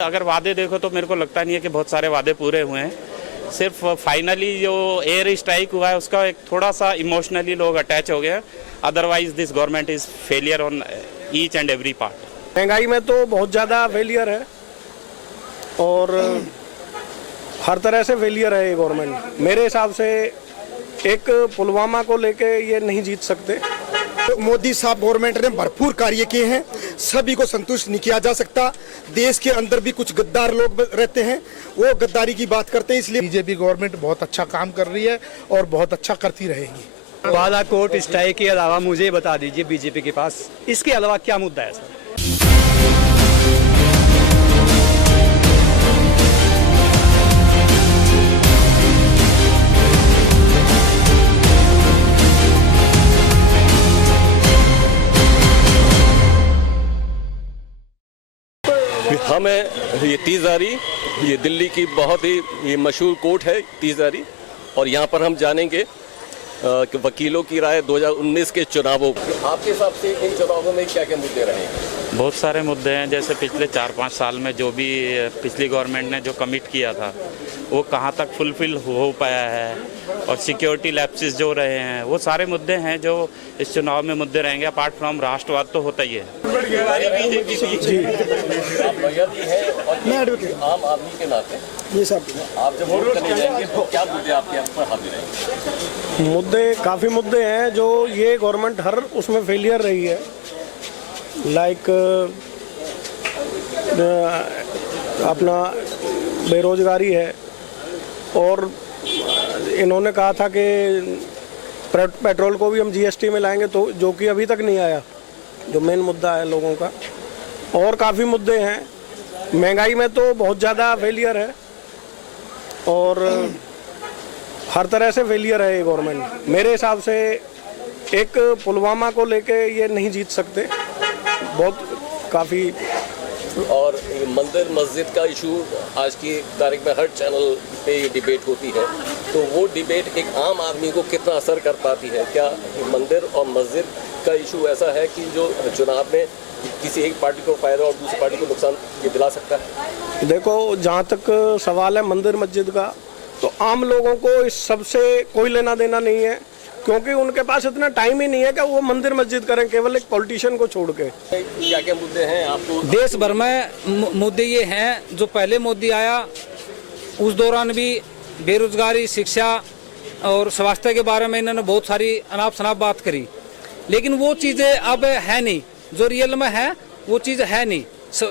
अगर वादे देखो तो मेरे को लगता नहीं है कि बहुत सारे वादे पूरे हुए हैं। सिर्फ फाइनली जो एयर स्ट्राइक हुआ है उसका एक थोड़ा सा इमोशनली लोग अटैच हो गए हैं। Otherwise this government is failure on each and every part. महंगाई में तो बहुत ज़्यादा फेलियर है और हर तरह से फेलियर है ये गवर्नमेंट। मेरे हिसाब से एक पुलवामा को लेके ये नहीं जीत सकते। मोदी साहब गवर्नमेंट ने भरपूर कार्य किए हैं, सभी को संतुष्ट नहीं किया जा सकता। देश के अंदर भी कुछ गद्दार लोग रहते हैं, वो गद्दारी की बात करते हैं, इसलिए बीजेपी गवर्नमेंट बहुत अच्छा काम कर रही है और बहुत अच्छा करती रहेगी। बालाकोट स्ट्राइक के अलावा मुझे बता दीजिए बीजेपी के पास इसके अलावा क्या मुद्दा है सर? हमें ये तीजारी, ये दिल्ली की बहुत ही ये मशहूर कोर्ट है तीजारी, और यहाँ पर हम जानेंगे कि वकीलों की राय 2019 के चुनावों। आपके हिसाब से इन चुनावों में क्या क्या मुद्दे रहे हैं? बहुत सारे मुद्दे हैं, जैसे पिछले 4-5 साल में जो भी पिछली गवर्नमेंट ने जो कमिट किया था वो कहाँ तक फुलफिल हो पाया है, और सिक्योरिटी लैप्सेस जो रहे हैं, वो सारे मुद्दे हैं जो इस चुनाव में मुद्दे रहेंगे। अपार्ट फ्रॉम राष्ट्रवाद तो होता ही है। आम आदमी के नाते ये सब आप जब वोट करने जाएंगे तो क्या मुद्दे आपके यहाँ पर हावी रहेंगे? मुद्दे काफ़ी मुद्दे हैं जो ये गवर्नमेंट हर उसमें फेलियर रही है। लाइक अपना बेरोजगारी है, और इन्होंने कहा था कि पेट्रोल को भी हम जीएसटी में लाएंगे, तो जो कि अभी तक नहीं आया, जो मेन मुद्दा है लोगों का। और काफ़ी मुद्दे हैं। महंगाई में तो बहुत ज़्यादा फेलियर है और हर तरह से फेलियर है ये गवर्नमेंट। मेरे हिसाब से एक पुलवामा को लेके ये नहीं जीत सकते। बहुत काफ़ी और मंदिर मस्जिद का इशू आज की तारीख में हर चैनल पे ये डिबेट होती है, तो वो डिबेट एक आम आदमी को कितना असर कर पाती है? क्या मंदिर और मस्जिद का इशू ऐसा है कि जो चुनाव में किसी एक पार्टी को फायदा और दूसरी पार्टी को नुकसान ये दिला सकता है? देखो, जहाँ तक सवाल है मंदिर मस्जिद का, तो आम लोगों को इस सब से कोई लेना देना नहीं है, क्योंकि उनके पास इतना टाइम ही नहीं है कि वो मंदिर मस्जिद करें, केवल एक पॉलिटिशियन को छोड़ के। क्या क्या मुद्दे हैं आपको? देश भर में मुद्दे ये हैं, जो पहले मोदी आया उस दौरान भी बेरोजगारी, शिक्षा और स्वास्थ्य के बारे में इन्होंने बहुत सारी अनाप शनाप बात करी, लेकिन वो चीज़ें अब है नहीं, जो रियल में है वो चीज़ है नहीं।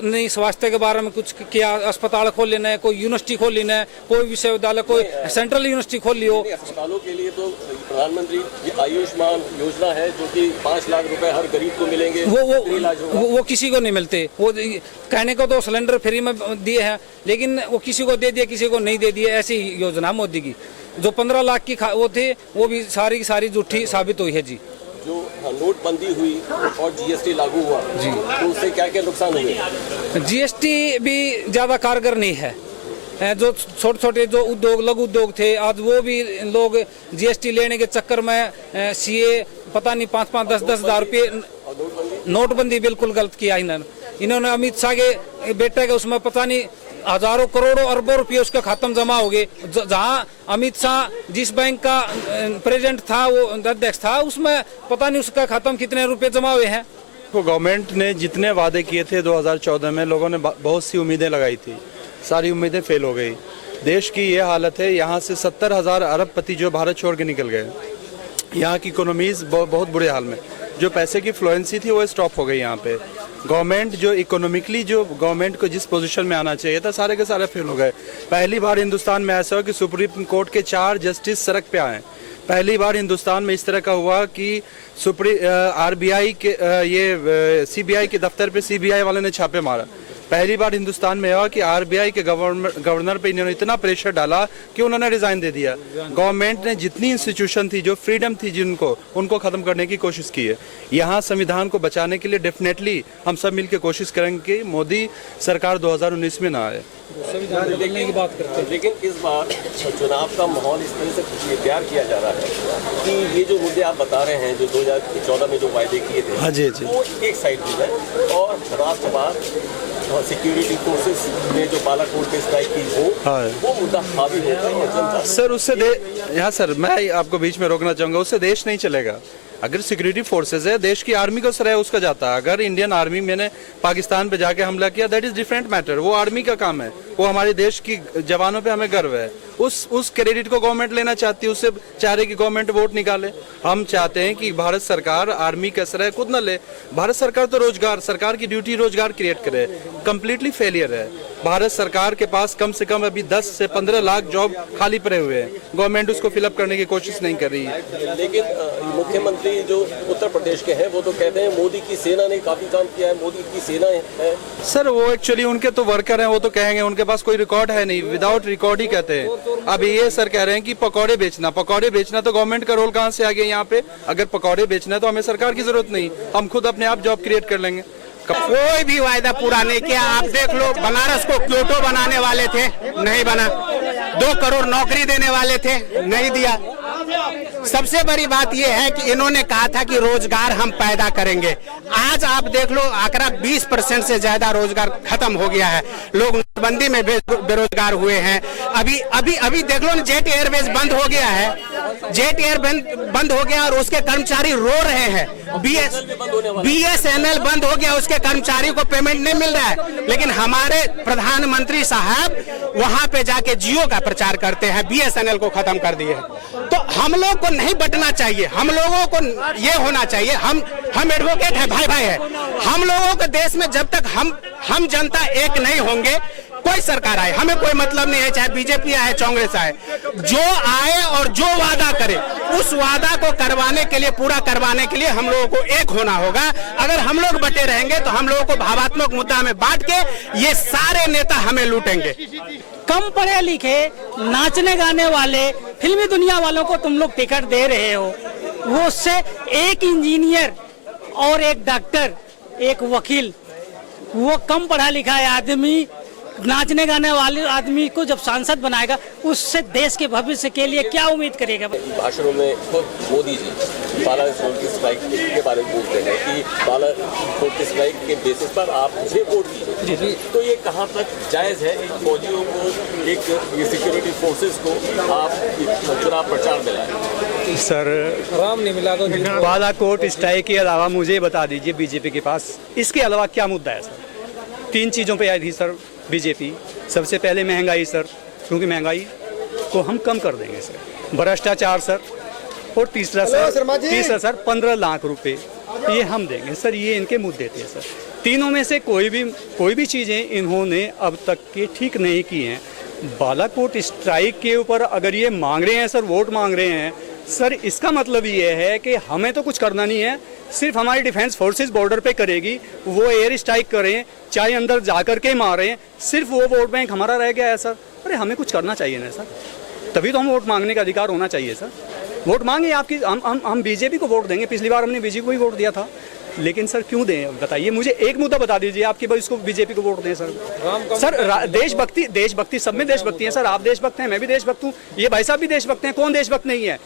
नहीं स्वास्थ्य के बारे में कुछ किया, अस्पताल खोल लेना है, कोई यूनिवर्सिटी खोल लेना है, कोई विश्वविद्यालय, कोई सेंट्रल यूनिवर्सिटी खोल लियो। अस्पतालों के लिए तो प्रधानमंत्री आयुष्मान योजना है, जो कि 5 लाख रुपए हर गरीब को मिलेंगे। वो किसी को नहीं मिलते। वो कहने को तो सिलेंडर फ्री में दिए हैं, लेकिन वो किसी को दे दिया, किसी को नहीं दे दिया। ऐसी योजना मोदी की जो 15 लाख की वो थे, वो भी सारी की सारी झूठी साबित हुई है जी। जो नोटबंदी हुई और जीएसटी लागू हुआ जी, तो उससे क्या क्या नुकसान हुए? जीएसटी भी ज़्यादा कारगर नहीं है। जो छोटे छोटे जो उद्योग, लघु उद्योग थे, आज वो भी लोग जीएसटी लेने के चक्कर में सीए पता नहीं 5-5, 10-10 हज़ार रुपये। नोटबंदी बिल्कुल गलत किया इन्होंने। अमित शाह के बेटे के उसमें पता नहीं हजारों करोड़ों अरबों रुपये उसका खात्म जमा हो गए। जहां अमित शाह जिस बैंक का प्रेसिडेंट था, वो अध्यक्ष था, उसमें पता नहीं उसका खात्म कितने रुपए जमा हुए हैं। तो गवर्नमेंट ने जितने वादे किए थे 2014 में, लोगों ने बहुत सी उम्मीदें लगाई थी, सारी उम्मीदें फेल हो गई। देश की ये हालत है, यहाँ से 70,000 अरबपति जो भारत छोड़ के निकल गए। यहाँ की इकोनॉमीज बहुत बुरे हाल में, जो पैसे की फ्लुएंसी थी वो स्टॉप हो गई। यहाँ पे गवर्नमेंट जो इकोनॉमिकली जो गवर्नमेंट को जिस पोजीशन में आना चाहिए था, सारे के सारे फेल हो गए। पहली बार हिंदुस्तान में ऐसा हो कि सुप्रीम कोर्ट के 4 जस्टिस सड़क पे आए। पहली बार हिंदुस्तान में इस तरह का हुआ कि आरबीआई के ये सीबीआई के दफ्तर पे सीबीआई वाले ने छापे मारा। पहली बार हिंदुस्तान में हुआ कि आरबीआई के गवर्नर पे इन्होंने इतना प्रेशर डाला कि उन्होंने रिजाइन दे दिया। गवर्नमेंट ने जितनी इंस्टीट्यूशन थी, जो फ्रीडम थी जिनको, उनको खत्म करने की कोशिश की है। यहाँ संविधान को बचाने के लिए डेफिनेटली हम सब मिलकर कोशिश करेंगे कि मोदी सरकार 2019 में ना आए। बदलने की बात करते हैं, लेकिन इस बार चुनाव का माहौल इस तरह से तैयार किया जा रहा है कि ये जो मुद्दे आप बता रहे हैं, जो 2014 में जो वायदे किए थे, हाँ जी, वो एक साइड पे है, और राष्ट्रवाद सिक्योरिटी फोर्सेस ने जो बालाकोट पे स्ट्राइक की हो, वो मुद्दा हावी होता है जनता सर उससे यहाँ सर मैं आपको बीच में रोकना चाहूंगा, उससे देश नहीं चलेगा। अगर सिक्योरिटी फोर्सेस है, देश की आर्मी को श्रेय उसका जाता है। अगर इंडियन आर्मी मैंने पाकिस्तान पे जाके हमला किया, दैट इज डिफरेंट मैटर, वो आर्मी का काम है, वो हमारे देश की जवानों पे हमें गर्व है। उस क्रेडिट को गवर्नमेंट लेना चाहती है, उससे चाह रही कि गवर्नमेंट वोट निकाले। हम चाहते हैं कि भारत सरकार आर्मी का श्रेय खुद न ले। भारत सरकार तो रोजगार, सरकार की ड्यूटी रोजगार क्रिएट करे, कंप्लीटली फेलियर है। भारत सरकार के पास कम से कम अभी 10 से 15 लाख जॉब खाली पड़े हुए हैं, गवर्नमेंट उसको फिलअप करने की कोशिश नहीं कर रही है। लेकिन मुख्यमंत्री जो उत्तर प्रदेश के हैं वो तो कहते हैं मोदी की सेना ने काफी काम किया है, मोदी की सेना है। सर वो एक्चुअली उनके तो वर्कर हैं, वो तो कहेंगे, उनके पास कोई रिकॉर्ड है नहीं, विदाउट रिकॉर्ड ही कहते हैं। अब ये सर कह रहे हैं कि पकौड़े बेचना तो गवर्नमेंट का रोल कहाँ से आ गया यहाँ पे? अगर पकौड़े बेचना है तो हमें सरकार की जरूरत नहीं, हम खुद अपने आप जॉब क्रिएट कर लेंगे। कोई भी वायदा पूरा नहीं किया। आप देख लो, बनारस को क्योटो बनाने वाले थे, नहीं बना। 2 करोड़ नौकरी देने वाले थे, नहीं दिया। सबसे बड़ी बात यह है कि इन्होंने कहा था कि रोजगार हम पैदा करेंगे। आज आप देख लो, आंकड़ा 20% से ज्यादा रोजगार खत्म हो गया है। लोग नोटबंदी में बेरोजगार हुए हैं। अभी देख लो, जेट एयरवेज बंद हो गया है, जेट एयर बंद हो गया और उसके कर्मचारी रो रहे हैं। BSNL बंद हो गया, उसके कर्मचारी को पेमेंट नहीं मिल रहा है। लेकिन हमारे प्रधानमंत्री साहब वहां पे जाके जियो का प्रचार करते हैं, BSNL को खत्म कर दिए। तो हम लोग को नहीं बटना चाहिए, हम लोगों को ये होना चाहिए, हम एडवोकेट है, भाई है। हम लोगों के देश में जब तक हम जनता एक नहीं होंगे, कोई सरकार आए हमें कोई मतलब नहीं है, चाहे बीजेपी आए कांग्रेस आए। जो आए और जो वादा करे, उस वादा को करवाने के लिए, पूरा करवाने के लिए हम लोगों को एक होना होगा। अगर हम लोग बटे रहेंगे तो हम लोगों को भावात्मक मुद्दा में बांट के ये सारे नेता हमें लूटेंगे। कम पढ़े लिखे, नाचने गाने वाले, फिल्मी दुनिया वालों को तुम लोग टिकट दे रहे हो। वो उससे एक इंजीनियर और एक डॉक्टर, एक वकील, वो कम पढ़ा लिखा है आदमी नाचने गाने वाले आदमी को जब सांसद बनाएगा, उससे देश के भविष्य के लिए क्या उम्मीद करेगा? भाषणों में खुद मोदी जी बालाकोट की स्ट्राइक के बारे में बोलते हैं कि बालाकोट की स्ट्राइक के बेसिस पर आप मुझे वोट दीजिए। तो ये कहाँ तक जायज़ है, एक फौजियों को, एक सिक्योरिटी फोर्सेस को आप चुनाव प्रचार में लाएं? सर राम नहीं मिला तो बालाकोट स्ट्राइक के अलावा मुझे बता दीजिए बीजेपी के पास इसके अलावा क्या मुद्दा है? सर 3 चीज़ों पे आई थी सर बीजेपी। सबसे पहले महंगाई सर, क्योंकि महंगाई को हम कम कर देंगे सर। भ्रष्टाचार सर, और तीसरा सर 15 लाख रुपए ये हम देंगे सर। ये इनके मुद्दे थे सर। तीनों में से कोई भी चीज़ें इन्होंने अब तक के ठीक नहीं की हैं। बालाकोट स्ट्राइक के ऊपर अगर ये मांग रहे हैं सर, वोट मांग रहे हैं सर, इसका मतलब ये है कि हमें तो कुछ करना नहीं है, सिर्फ हमारी डिफेंस फोर्सेस बॉर्डर पे करेगी, वो एयर स्ट्राइक करें, चाहे अंदर जाकर के मारें, सिर्फ वो वोट बैंक हमारा रह गया है सर। अरे हमें कुछ करना चाहिए ना सर, तभी तो हम वोट मांगने का अधिकार होना चाहिए सर। वोट मांगे आपकी, हम बीजेपी को वोट देंगे। पिछली बार हमने बीजेपी को ही वोट दिया था, लेकिन सर क्यों दें बताइए? मुझे एक मुद्दा बता दीजिए आपकी बार इसको बीजेपी को वोट दें सर। सर देशभक्ति सब में देशभक्ति है सर। आप देशभक्त हैं, मैं भी देशभक्त हूँ, ये भाई साहब भी देशभक्त हैं, कौन देशभक्त नहीं है?